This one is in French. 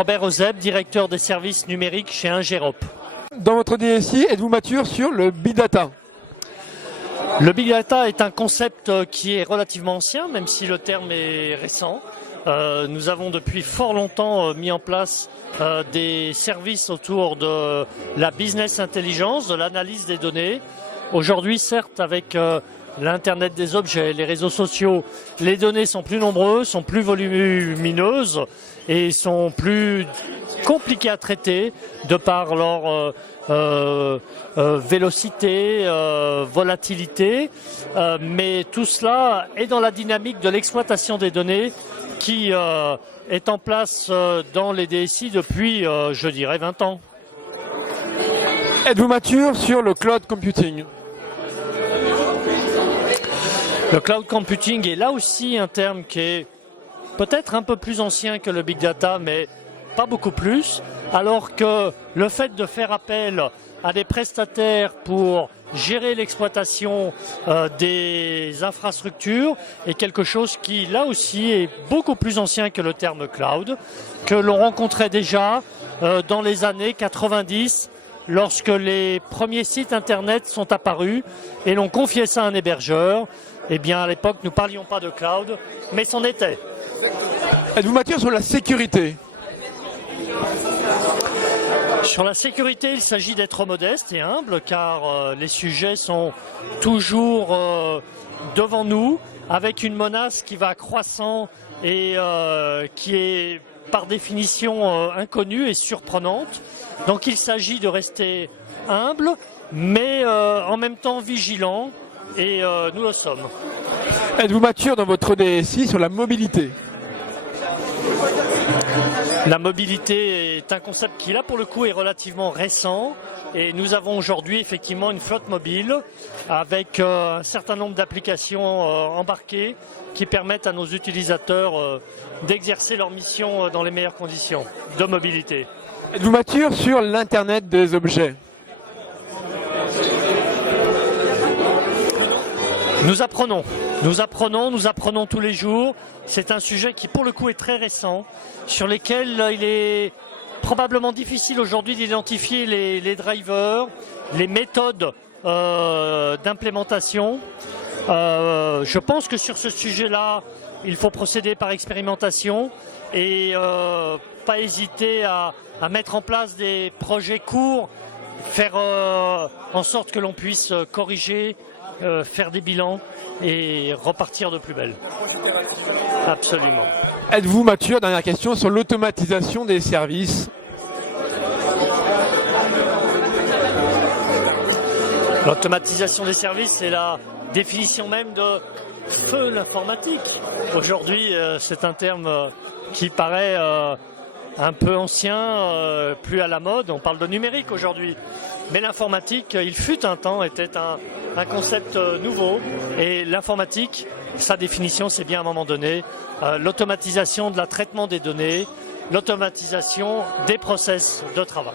Robert Ozeb, directeur des services numériques chez Ingerop. Dans votre DSI, êtes-vous mature sur le Big Data? Le Big Data est un concept qui est relativement ancien, même si le terme est récent. Nous avons depuis fort longtemps mis en place des services autour de la business intelligence, de l'analyse des données. Aujourd'hui, certes, avec l'Internet des objets, les réseaux sociaux, les données sont plus nombreuses, sont plus volumineuses et sont plus compliquées à traiter de par leur vélocité, volatilité. Mais tout cela est dans la dynamique de l'exploitation des données qui est en place dans les DSI depuis, je dirais, 20 ans. Êtes-vous mature sur le cloud computing? Le cloud computing est là aussi un terme qui est peut-être un peu plus ancien que le big data, mais pas beaucoup plus, alors que le fait de faire appel à des prestataires pour gérer l'exploitation des infrastructures est quelque chose qui, là aussi, est beaucoup plus ancien que le terme cloud, que l'on rencontrait déjà dans les années 90, lorsque les premiers sites internet sont apparus et l'on confiait ça à un hébergeur. Eh bien, à l'époque, nous ne parlions pas de cloud, mais c'en était. Êtes-vous mature sur la sécurité? Sur la sécurité, il s'agit d'être modeste et humble, car les sujets sont toujours devant nous, avec une menace qui va croissant et qui est par définition inconnue et surprenante. Donc il s'agit de rester humble, mais en même temps vigilant, et nous le sommes. Êtes-vous mature dans votre DSI sur la mobilité? La mobilité est un concept qui, là, pour le coup, est relativement récent. Et nous avons aujourd'hui, effectivement, une flotte mobile avec un certain nombre d'applications embarquées qui permettent à nos utilisateurs d'exercer leur mission dans les meilleures conditions de mobilité. Êtes-vous mature sur l'Internet des objets? Nous apprenons tous les jours. C'est un sujet qui, pour le coup, est très récent, sur lesquels il est probablement difficile aujourd'hui d'identifier les drivers, les méthodes d'implémentation. Je pense que sur ce sujet-là, il faut procéder par expérimentation et pas hésiter à mettre en place des projets courts, faire en sorte que l'on puisse corriger, faire des bilans et repartir de plus belle. Absolument. Êtes-vous mature, dernière question, sur l'automatisation des services? L'automatisation des services, c'est la définition même de feu l'informatique. Aujourd'hui, c'est un terme qui paraît un peu ancien, plus à la mode. On parle de numérique aujourd'hui. Mais l'informatique, il fut un temps, était un concept nouveau. Et l'informatique, sa définition, c'est bien à un moment donné l'automatisation de la traitement des données, l'automatisation des process de travail.